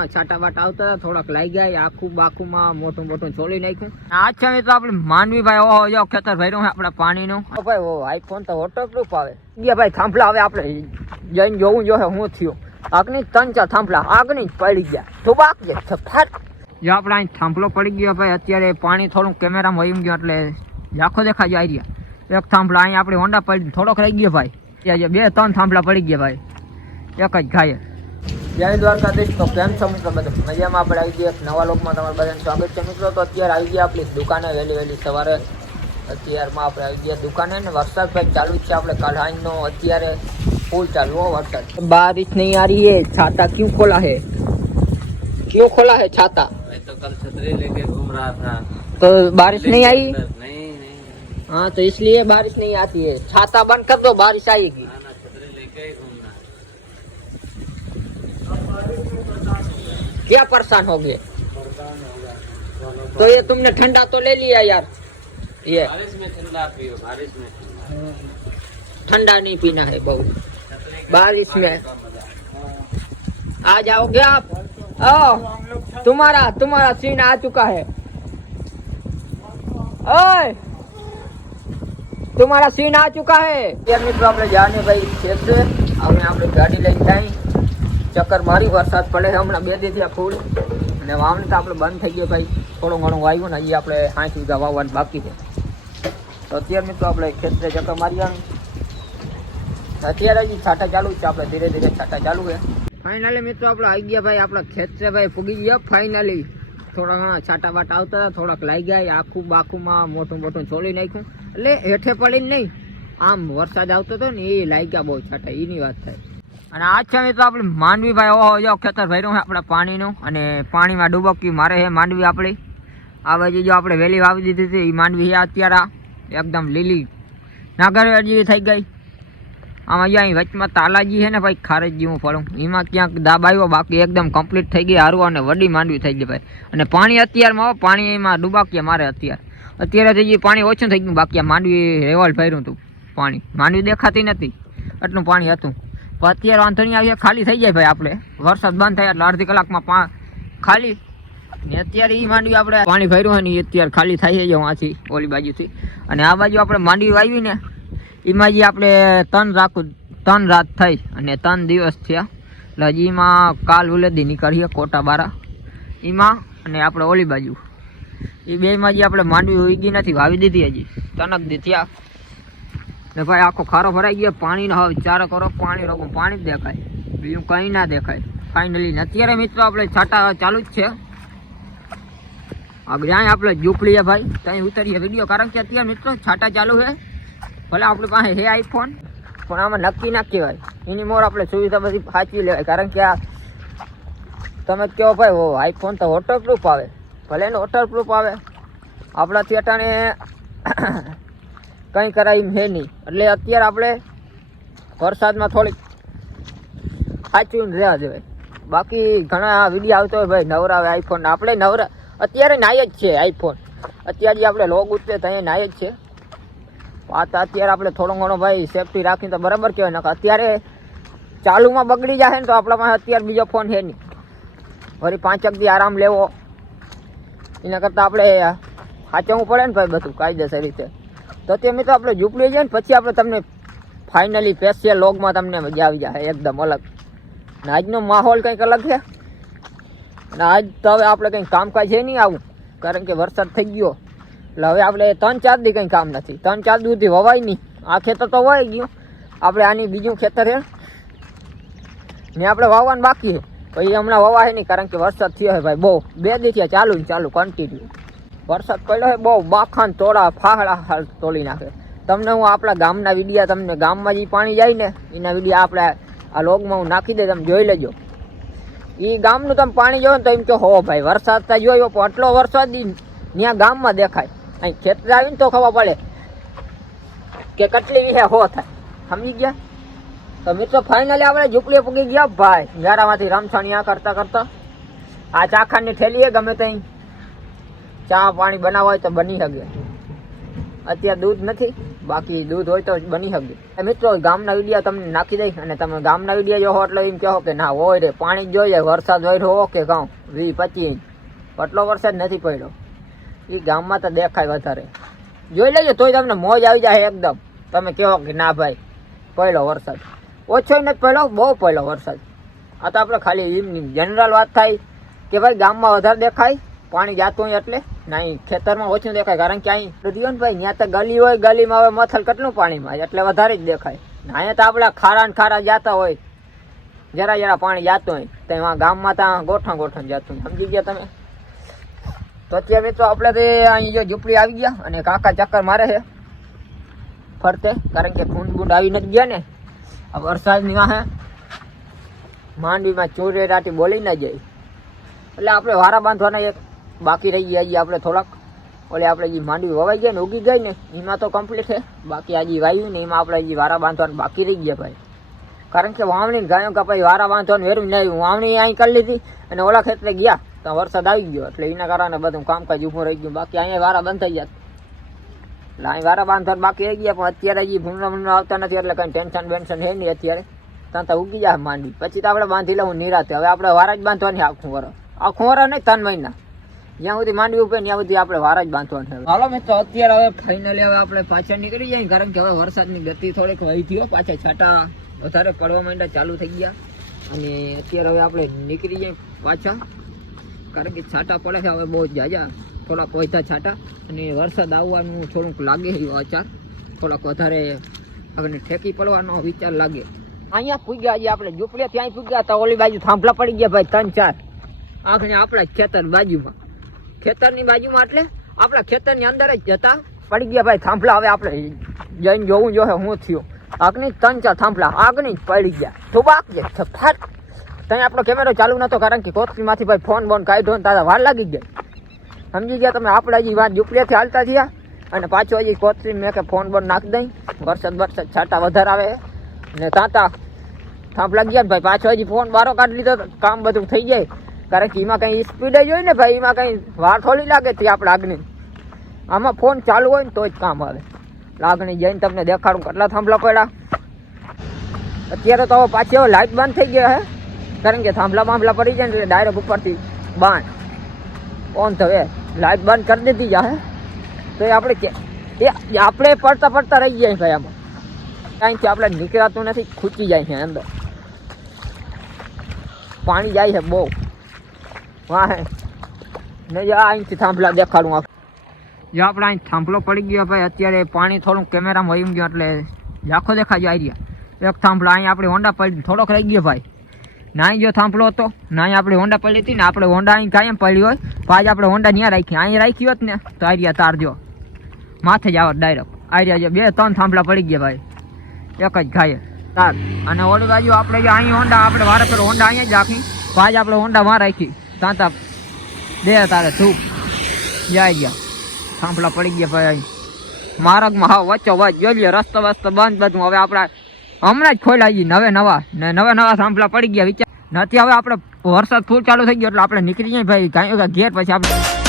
ઘણા છાટા બાટા આવતા હતા, થોડાક લાગી ગયા, આખું બાખુમાં મોટું મોટું છોડી નાખ્યું. આછા મિત્રો આપણે માંડવી ભાઈ ઓહો જો ખેતર ભર્યું છે આપણા પાણીનું. ભાઈ ઓ આઈફોન તો વોટરપ્રૂફ આવે ગયા ભાઈ. થાંભલા હવે આપણે જઈને જોવું જોઈએ શું થયું. આગની 3-4 થાંભલા આગની જ પડી ગયા તો બાકી ફાટ જો આપણે અહીં થાંભલો પડી ગયો ભાઈ. અત્યારે પાણી થોડું કેમેરામાં વહી ગયું એટલે ઝાંખો દેખાઈ જાય રહ્યા. એક થાંભલા અહીં આપણી હોન્ડા પડી થોડોક રહી ગયો ભાઈ. ત્યાં 2-3 થાંભલા પડી ગયા ભાઈ એક જ ઘાયે. જય દ્વારકાધીશ. તો કેમ છો મિત્રો બધા મજામાં? આપણે આવી ગયા એક નવા લોકમાં તમારું બધાનું સ્વાગત છે મિત્રો. તો અત્યારે આવી ગયા આપણી દુકાને વહેલી સવારે. અત્યારમાં આપણે આવી ગયા દુકાને ને વરસાદ ભાઈ ચાલુ જ છે. આપણે કઢાઈનો અત્યારે फुल चालू हो वर्षा. बारिश नहीं आ रही है. छाता क्यों खोला है? क्यों खोला है छाता? मैं तो कल छतरी लेके घूम रहा था तो बारिश नहीं आई. नहीं हाँ तो इसलिए बारिश नहीं आती है. छाता बंद कर दो बारिश आएगी. छतरी लेके ही घूमना. क्या परेशान हो गए? तो ये तुमने ठंडा तो ले लिया यार. ये बारिश में ठंडा पियो. बारिश में ठंडा नहीं पीना है बहुत. बारिश में आ जाओगे आप. तुम्हारा सीन आ चुका है. ओए तुम्हारा सीन आ चुका है. यार મિત્રો આપણે જાને ભાઈ ખેત છે. હવે આપણે ગાડી લઈને જાય ચક્કર મારી. વરસાદ પડે હમણાં 2 દી થયા ફૂલ અને વાવણી તો આપણે બંધ થઈ ગયો ભાઈ. થોડું ઘણું વાવ્યું ને હજી આપણે 5 વીઘા વાવવાનું બાકી છે. તો અત્યારે મિત્રો આપણે ખેતરે ચક્કર મારી આવી. અત્યારે હજી છાટા ચાલુ છે. આપણે ધીરે ધીરે છાટા ચાલુ છે. ફાઇનલી મિત્રો આપણે આવી ગયા ભાઈ આપણા ખેત છે ભાઈ. પૂગી ગયા ફાઇનલી. થોડા ઘણા છાટા બાટા આવતા હતા, થોડાક લાગી ગયા, આખું બાખુમાં મોટું મોટું છોડી નાખ્યું. એટલે હેઠે પડીને નહીં આમ વરસાદ આવતો હતો ને એ લાગ્યા બહુ છાટા. એની વાત થાય. અને આ છે મિત્રો આપણે માંડવી ભાઈ ઓહો જો ખેતર ભર્યું છે આપણા પાણીનું અને પાણીમાં ડૂબકી મારે છે માંડવી આપણી. આ બાજુ જો આપણે વેલી વાવી દીધી હતી એ માંડવી છે અત્યારે એકદમ લીલી નાગર જેવી થઈ ગઈ. આમાં અહીં વચમાં તાલાજી છે ને ભાઈ ખારેજ જેવું ફળું એમાં ક્યાંક દાબ આવ્યો. બાકી એકદમ કમ્પ્લીટ થઈ ગઈ હારું અને વડી માંડવી થઈ ગઈ ભાઈ. અને પાણી અત્યારમાં પાણી એમાં ડૂબાકીએ મારે અત્યારે થઈ ગયું પાણી ઓછું થઈ ગયું. બાકી માંડવી રેવલ ભર્યું હતું પાણી. માંડવી દેખાતી નથી એટલું પાણી હતું. પણ અત્યારે વાંધો નહીં આવી ખાલી થઈ જાય ભાઈ. આપણે વરસાદ બંધ થાય એટલે અડધી કલાકમાં ખાલી ને અત્યારે એ માંડવી આપણે પાણી ભર્યું હોય ને એ અત્યારે ખાલી થઈ જાય વાંચી ઓલી બાજુથી. અને આ બાજુ આપણે માંડવી વાવી ને એમાં જે આપણે 3 રાત થઈ અને 3 દિવસ થયા. એટલે હજી એમાં કાલ ઉલેદી નીકળીએ કોટા બારા એમાં અને આપણે ઓલી બાજુ એ બેમાં જે આપણે માંડવી ઉગી નથી વાવી દીધી હજી 3 દી થયા. ને ભાઈ આખો ખારો ભરાઈ ગયો પાણીનો. હવે ચારો કરો પાણી રોકો પાણી જ દેખાય, બીજું કંઈ ના દેખાય. ફાઇનલી અત્યારે મિત્રો આપણે છાટા ચાલુ જ છે. આગળ આપણે ઝૂંપડીએ ભાઈ ત્યાં ઉતરીએ વિડીયો. કારણ કે અત્યારે મિત્રો છાટા ચાલુ છે. ભલે આપણી પાસે હે આઈફોન પણ આમાં નક્કી ના કહેવાય. એની મોર આપણે સુવિધા બધી સાચવી લેવાય. કારણ કે આ તમે કહો ભાઈ ઓ આઈફોન તો વોટરપ્રૂફ આવે. ભલે એને વોટરપ્રૂફ આવે આપણાથી અટાણે કંઈ કરાય એમ છે નહીં. એટલે અત્યારે આપણે વરસાદમાં થોડીક સાચવીને રહેવા દેવાય. બાકી ઘણા વિડીયો આવતો હોય ભાઈ નવરા આવે આઈફોન. આપણે નવરા અત્યારે નાય જ છે આઈફોન. અત્યારે જે આપણે લોગ ઉતરે ત્યાં નાય જ છે. આ તો અત્યારે આપણે થોડો ઘણો ભાઈ સેફટી રાખીને તો બરાબર કહેવાય. ને અત્યારે ચાલુમાં બગડી જાય ને તો આપણા પાસે અત્યારે બીજો ફોન છે નહીં. વળી 5 દી આરામ લેવો એના કરતાં આપણે સાચવવું પડે ને ભાઈ બધું કાયદેસર રીતે. તો તે મિત્રો આપણે ઝૂંપડી જઈએ ને પછી આપણે તમને ફાઇનલી સ્પેશિયલ લોગમાં તમને મજા આવી જાય એકદમ અલગ. ને આજનો માહોલ કંઈક અલગ છે. અને આજ તો હવે આપણે કંઈ કામકાજ છે નહીં આવું. કારણ કે વરસાદ થઈ ગયો એટલે હવે આપણે 3-4 દી કંઈ કામ નથી. 3-4 દી સુધી વવાય નહીં. આ ખેતર તો વવાઈ ગયું. આપણે આની બીજું ખેતર છે ને આપણે વાવવાનું બાકી છે. પછી હમણાં વવાય નહીં કારણ કે વરસાદ થયો છે ભાઈ બહુ. 2 દી થયા ચાલુ કન્ટિન્યુ વરસાદ પડ્યો છે બહુ. બાખાન તોડા ફાહડા તોડી નાખે. તમને હું આપણા ગામના વિડીયા તમને ગામમાં જે પાણી જાય ને એના વિડીયા આપણે આ લોગમાં હું નાખી દે. તમે જોઈ લેજો. એ ગામનું તમે પાણી જોયો ને તો એમ કહો હો ભાઈ વરસાદ તો જોયો પણ આટલો વરસાદ ત્યાં ગામમાં દેખાય. અહીં ખેતર આવીને તો ખબર પડે કે કેટલી વિહે હો થાય. સમજી ગયા? તો મિત્રો ફાઇનલી આપણે ઝૂંપડીએ પૂગી ગયા ભાઈ. ગારામાંથી રમછાણિયા કરતા આ ચાખાની ઠેલીએ ગમે ત્યાં ચા પાણી બનાવવા હોય તો બની શકે. અત્યારે દૂધ નથી બાકી દૂધ હોય તો બની શકે. મિત્રો ગામના વિડીયા તમને નાખી દઈ અને તમે ગામના વિડીયા જોવો એટલે એમ કહો કે ના હોય રે પાણી જ જોઈએ, વરસાદ હોય હો કે ગામ 20-25 ઇંચ એટલો વરસાદ નથી પડ્યો. એ ગામમાં તો દેખાય વધારે. જોઈ લેજો તોય તમને મોજ આવી જાય એકદમ. તમે કહો કે ના ભાઈ પડ્યો વરસાદ, ઓછો નથી પડ્યો, બહુ પડ્યો વરસાદ. આ તો આપણે ખાલી એમની જનરલ વાત થાય કે ભાઈ ગામમાં વધારે દેખાય પાણી જાતું હોય એટલે નહીં, ખેતરમાં ઓછું દેખાય. કારણ કે અહીં ને ભાઈ ત્યાં તો ગલી હોય, ગલીમાં હવે મથલ કેટલું પાણીમાં એટલે વધારે જ દેખાય. અહીંયા તો આપણા ખારા ને ખારા જાતા હોય, જરા જરા પાણી જાતું હોય તો એમાં ગામમાં ત્યાં ગોઠણ જાતું હોય. સમજી ગયા તમે? તો અત્યારે મિત્રો આપણે તો અહીં જો ઝૂંપડી આવી ગયા અને કાકા ચક્કર મારે છે ફરતે, કારણ કે ફૂંડ બૂંડ આવી નથી ગયા ને આ વરસાદની વાહે માંડવીમાં ચોરે રાટી બોલી ના જાય. એટલે આપણે વારા બાંધવાના એક બાકી રહી ગયા. આપણે થોડાક ઓલે આપણે જે માંડવી વવાઈ જાય ને ઉગી ગઈ ને એમાં તો કમ્પ્લીટ છે, બાકી આ જે વાવ્યું ને એમાં આપણે હજી વારા બાંધવાનું બાકી રહી ગયા ભાઈ. કારણ કે વાવણી ગાયો કપાઈ વારા બાંધવાનું વેરું નહીં. વાવણી અહીં કરી લીધી અને ઓલા ખેતરે ગયા તો વરસાદ આવી ગયો એટલે એના કારણે બધું કામકાજ ઊભું રહી ગયું. બાકી અહીંયા વારા બંધાઈ જાય એટલે અહીં વારા બાંધવાનું બાકી રહી ગયા. પણ અત્યારે હજી ભૂમરા આવતા નથી એટલે કંઈ ટેન્શન બેન્શન છે નહીં અત્યારે. ત્યાં તો ઉગી જાય માંડવી પછી તો આપણે બાંધી લઉં નિરાતે. હવે આપણે વારા જ બાંધવાની આખું વરસ નહીં 3 મહિના જ્યાં સુધી માંડવી ઉપર ત્યાં સુધી આપણે વારા જ બાંધવાનું. હાલો મિત્રો અત્યારે હવે ફાઇનલી હવે આપણે પાછળ નીકળી જાય, કારણ કે હવે વરસાદની ગતિ થોડીક વહી થયો, પાછા છાંટા વધારે પડવા માંડ્યા ચાલુ થઈ ગયા અને અત્યારે હવે આપણે નીકળી જાય પાછા, કારણ કે છાંટા પડે છે હવે બહુ જાજા, થોડાક વધ્યા છાંટા અને વરસાદ આવવાનું થોડુંક લાગે એવો અચાર, થોડાક વધારે હવે ઠેકી પડવાનો વિચાર લાગે. અહીંયા પૂગ્યા હજી આપણે ઝૂંપડે ત્યાં પૂગ્યા હતા, ઓલી બાજુ થાંભલા પડી ગયા ભાઈ 3-4 આખને આપણા ખેતર બાજુમાં, ખેતરની બાજુમાં એટલે આપણા ખેતરની અંદર જ જતા પડી ગયા ભાઈ થાંભલા. હવે આપણે જઈને જોવું જોઈએ શું થયું. આગની 3-4 થાંભલા આગની જ પડી ગયા તો બાક છે ફાટ. ત્યાં આપણો કેમેરો ચાલુ નતો કારણ કે કોથળીમાંથી ભાઈ ફોન બોન કાઢ્યો ને તારા વાર લાગી ગઈ. સમજી ગયા તમે? આપણે હજી વાત ઝૂંપડેથી હાલતા થયા અને પાછો હજી કોથળી મેં કે ફોન બોન નાખી દઈ, વરસાદ છાંટા વધારે આવે ને તાતા થાંભલા ગયા ભાઈ. પાછો હજી ફોન બારો કાઢી લીધો કામ બધું થઈ જાય, કારણ કે એમાં કંઈ સ્પીડ જ હોય ને ભાઈ, એમાં કંઈ વાર થોડી લાગે તે આપણે આગની. આમાં ફોન ચાલુ હોય ને તો જ કામ આવે. આગની જઈને તમને દેખાડું કેટલા થાંભલા પડ્યા. અત્યારે તો હવે પાછી હવે લાઇટ બંધ થઈ ગયા હે, કારણ કે થાંભલા પડી જાય ને એટલે ડાયરેક્ટ ઉપરથી બાંધ ઓન થવે લાઇટ બંધ કરી દીધી જાય. તો એ આપણે પડતા રહી જાય ભાઈ. આમાં કાંઈથી આપણે નીકળાતું નથી, ખૂચી જાય છે અંદર, પાણી જાય છે બહુ વાહે ને. જો અહીંથી થાંભલા દેખાડું આપ, જો આપણે અહીં થાંભલો પડી ગયો ભાઈ. અત્યારે પાણી થોડુંક કેમેરામાં વહી ગયું એટલે ઝાંખો દેખાય જાય રહ્યા. એક થાંભલો અહીં આપણી હોન્ડા પડી થોડોક રહી ગયો ભાઈ. નાઈ જો થાંભલો હતો ના અહીં આપણી હોન્ડા પડી હતી ને, આપણે હોન્ડા અહીં કાયમ પડી હોય તો આજે આપણે હોન્ડા ત્યાં રાખી, અહીં રાખી હોત ને તો આર્યા તાર જો માથે જ આવત ડાયરેક્ટ. આર્યા જો 2-3 થાંભલા પડી ગયા ભાઈ એક જ ઘાયે તાર. અને ઓલી બાજુ આપણે જો અહીં હોન્ડા આપણે વારે પર હોન્ડા અહીંયા જ રાખી તો આજે આપણે હોન્ડા માં રાખી તાતા દે તારે ધૂપ જાય ગયા. થાંભલા પડી ગયા ભાઈ અહીં માર્ગમાં. હા વચ્ચો વચ જોઈએ રસ્તો વસ્તો બંધ બધું. હવે આપણા હમણાં જ ખોલાઈ ગઈ નવા થાંભલા પડી ગયા વિચાર નથી. હવે આપણે વરસાદ ફૂલ ચાલુ થઈ ગયો એટલે આપણે નીકળી જાય ભાઈ ઘેર. પછી આપણે